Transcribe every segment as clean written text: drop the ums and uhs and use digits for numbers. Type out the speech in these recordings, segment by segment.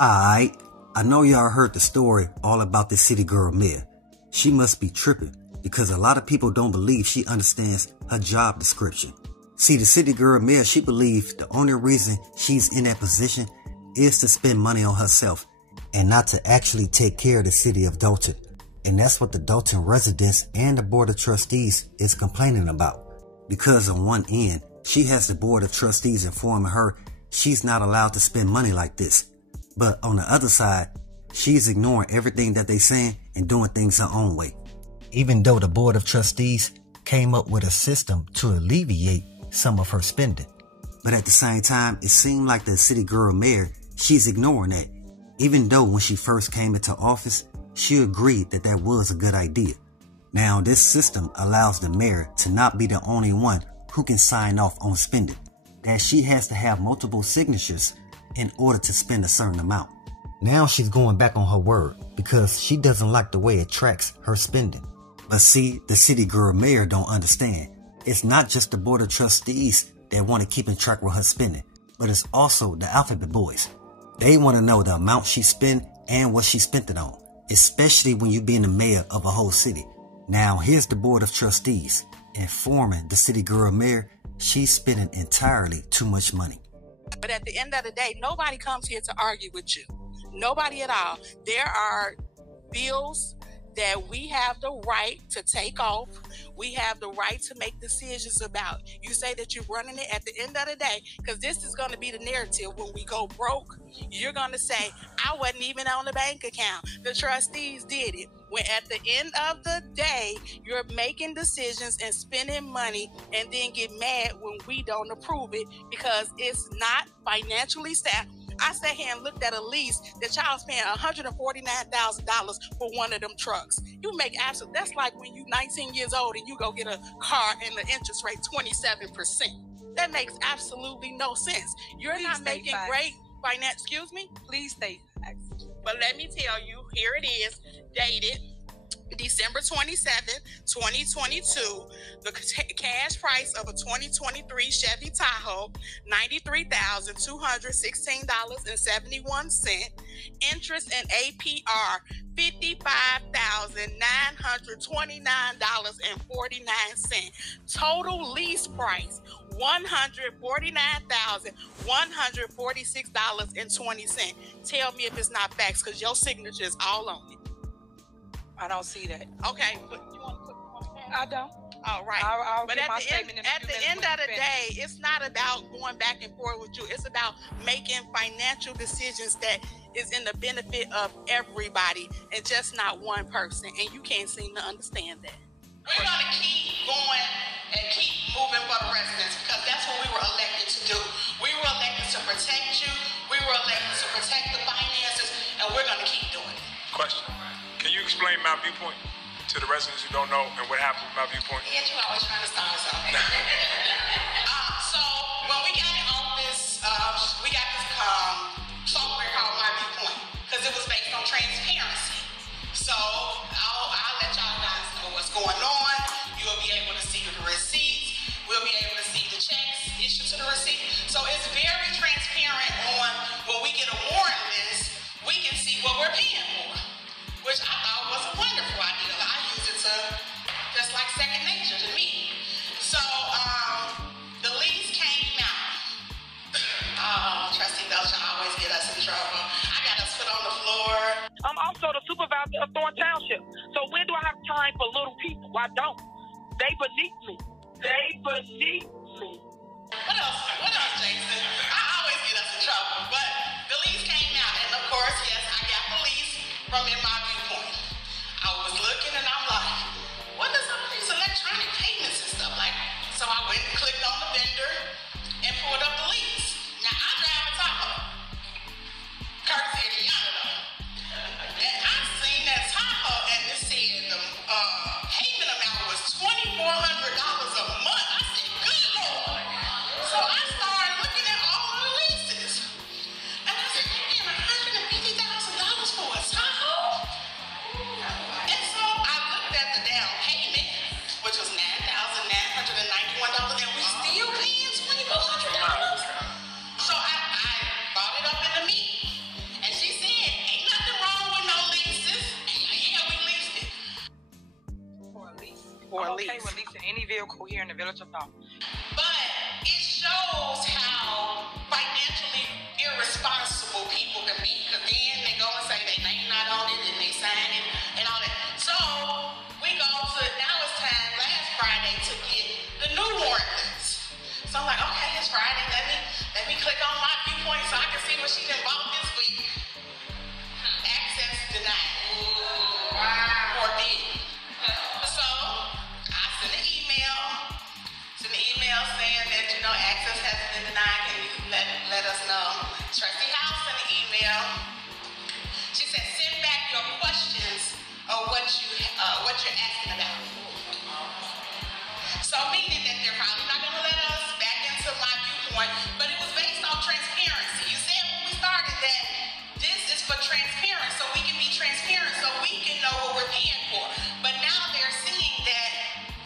Alright, I know y'all heard the story all about this city girl Mia. She must be tripping because a lot of people don't believe she understands her job description. See, the city girl Mia, she believes the only reason she's in that position is to spend money on herself and not to actually take care of the city of Dalton. And that's what the Dalton residents and the Board of Trustees is complaining about. Because on one end, she has the Board of Trustees informing her she's not allowed to spend money like this. But on the other side, she's ignoring everything that they're saying and doing things her own way. Even though the Board of Trustees came up with a system to alleviate some of her spending. But at the same time, it seemed like the city girl mayor, she's ignoring that. Even though when she first came into office, she agreed that that was a good idea. Now, this system allows the mayor to not be the only one who can sign off on spending. That she has to have multiple signatures in order to spend a certain amount. Now she's going back on her word because she doesn't like the way it tracks her spending. But see, the city girl mayor don't understand. It's not just the Board of Trustees that want to keep in track with her spending, but it's also the alphabet boys. They want to know the amount she spent and what she spent it on, especially when you being the mayor of a whole city. Now here's the Board of Trustees informing the city girl mayor she's spending entirely too much money. But at the end of the day, nobody comes here to argue with you. Nobody at all. There are bills that we have the right to take off. We have the right to make decisions about. You say that you're running it at the end of the day, because this is going to be the narrative. When we go broke, you're going to say, I wasn't even on the bank account. The trustees did it. When at the end of the day, you're making decisions and spending money and then get mad when we don't approve it because it's not financially sound. I sat here and looked at a lease that y'all was paying $149,000 for one of them trucks. You make absolute, that's like when you 19 years old and you go get a car and the interest rate 27%. That makes absolutely no sense. You're Please not making facts. great finance, excuse me? Please state facts. But let me tell you, here it is, dated December 27th, 2022. The cash price of a 2023 Chevy Tahoe, $93,216.71. Interest and APR, $55,929.49. Total lease price, $149,146.20. Tell me if it's not facts, because your signature is all on it. I don't see that. Okay, but you want to put I don't. all right. I'll But get at my the statement end, in a at few the minutes end when of the you day, finish. it's not about going back and forth with you. It's about making financial decisions that is in the benefit of everybody and just not one person. And you can't seem to understand that. We're going to keep going and keep moving for the residents because that's what we were elected to do. We were elected to protect you. We were elected to protect the finances, and we're going to keep doing it. Question. Can you explain my viewpoint to the residents who don't know and what happened with my viewpoint? Yeah, you always trying to start something. So when we got in office, we got this software called My Viewpoint because it was based on transparency. So I'll let y'all guys know what's going on. You'll be able to see the receipts. We'll be able to see the checks issued to the receipt. So it's very transparent on when we get a warrant list, we can see what we're paying for, which I thought was a wonderful idea. I use it to, just like second nature to me. So the lease came out. Trustee Belcher always get us in trouble. I got us put on the floor. I'm also the supervisor of Thorn Township. So when do I have time for little people? I don't. They beneath me. They beneath me. What else, Jason? I always get us in trouble. But the lease came out, and of course, yes, I got the lease from In My Viewpoint. I was looking, and I'm like, what is all these electronic payments and stuff like that? So I went and clicked on the vendor and pulled up the lease. Now, I drive a Tahoe. Courtesy of Henyard, though. And I seen that Tahoe, and it said the payment amount was $2,400 a month. I said, good Lord. So I started looking at all of the leases. And I said, they're paying $150,000 for a Tahoe? any vehicle here in the village of North. But it shows how financially irresponsible people can be. Because then they go and say their name not on it and they sign it and all that. So we go to, now it's time last Friday to get the new warrant list. So I'm like, okay, it's Friday. Let me click on my viewpoint so I can see what she done bought this week. Access denied. Or did. So I sent an email saying that, access has been denied. Can you let us know? Trustee House sent an email. She said, send back your questions of what you're asking about. So meaning that they're probably not going to let us back into my viewpoint, but it was based on transparency. You said when we started that this is for transparency, so we can be transparent, so we can know what we're paying for. But now they're seeing that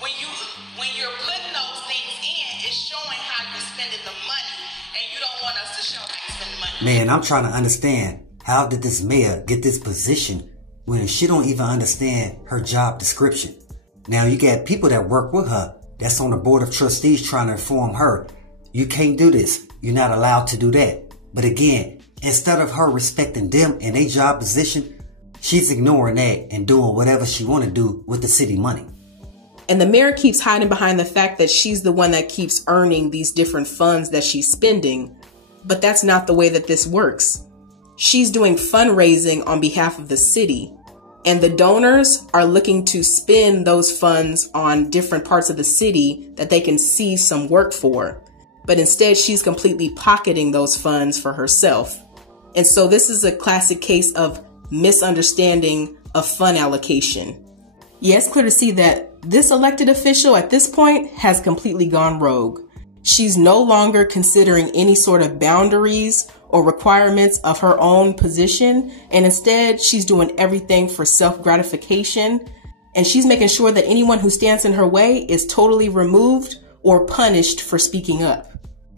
when you're putting those things in, it's showing how you're spending the money, and you don't want us to show how you spend the money. Man, I'm trying to understand, how did this mayor get this position when she don't even understand her job description? Now you got people that work with her that's on the board of trustees trying to inform her, you can't do this, you're not allowed to do that. But again, instead of her respecting them and their job position, she's ignoring that and doing whatever she want to do with the city money. And the mayor keeps hiding behind the fact that she's the one that keeps earning these different funds that she's spending. But that's not the way that this works. She's doing fundraising on behalf of the city, and the donors are looking to spend those funds on different parts of the city that they can see some work for. But instead, she's completely pocketing those funds for herself. And so this is a classic case of misunderstanding of fund allocation. Yeah, it's clear to see that this elected official at this point has completely gone rogue. She's no longer considering any sort of boundaries or requirements of her own position. And instead, she's doing everything for self-gratification. And she's making sure that anyone who stands in her way is totally removed or punished for speaking up.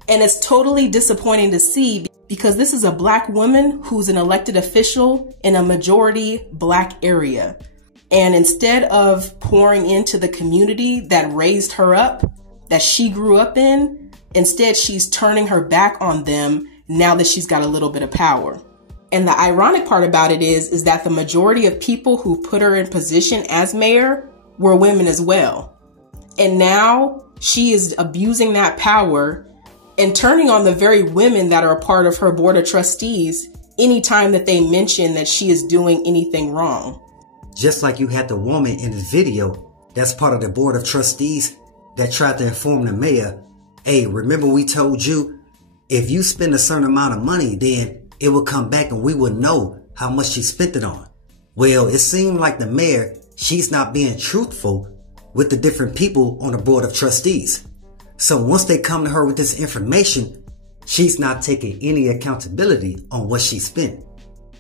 And it's totally disappointing to see because this is a Black woman who's an elected official in a majority Black area. And instead of pouring into the community that raised her up, that she grew up in, instead she's turning her back on them now that she's got a little bit of power. And the ironic part about it is that the majority of people who put her in position as mayor were women as well. And now she is abusing that power and turning on the very women that are a part of her board of trustees anytime that they mention that she is doing anything wrong. Just like you had the woman in the video that's part of the board of trustees that tried to inform the mayor, hey, remember we told you if you spend a certain amount of money, then it will come back and we will know how much she spent it on. Well, it seemed like the mayor, she's not being truthful with the different people on the board of trustees. So once they come to her with this information, she's not taking any accountability on what she spent.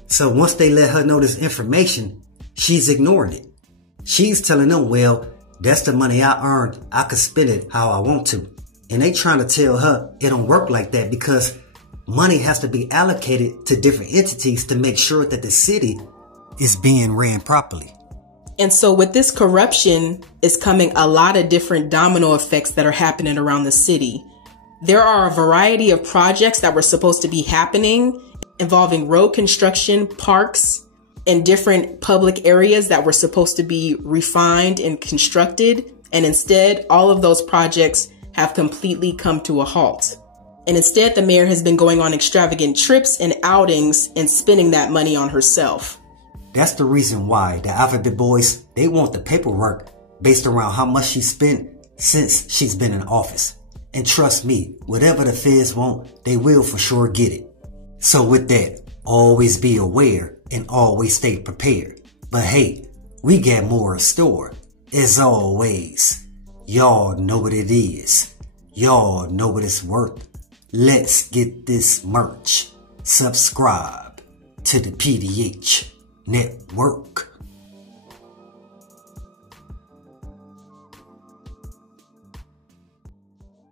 So once they let her know this information, she's ignoring it. She's telling them, well, that's the money I earned. I could spend it how I want to. And they trying to tell her it don't work like that because money has to be allocated to different entities to make sure that the city is being ran properly. And so with this corruption is coming a lot of different domino effects that are happening around the city. There are a variety of projects that were supposed to be happening involving road construction, parks, and different public areas that were supposed to be refined and constructed. And instead, all of those projects have completely come to a halt. And instead, the mayor has been going on extravagant trips and outings and spending that money on herself. That's the reason why the Alphabet Boys, they want the paperwork based around how much she spent since she's been in office. And trust me, whatever the feds want, they will for sure get it. So with that, always be aware and always stay prepared. But hey, we got more in store. As always, y'all know what it is. Y'all know what it's worth. Let's get this merch. Subscribe to the PDH Network.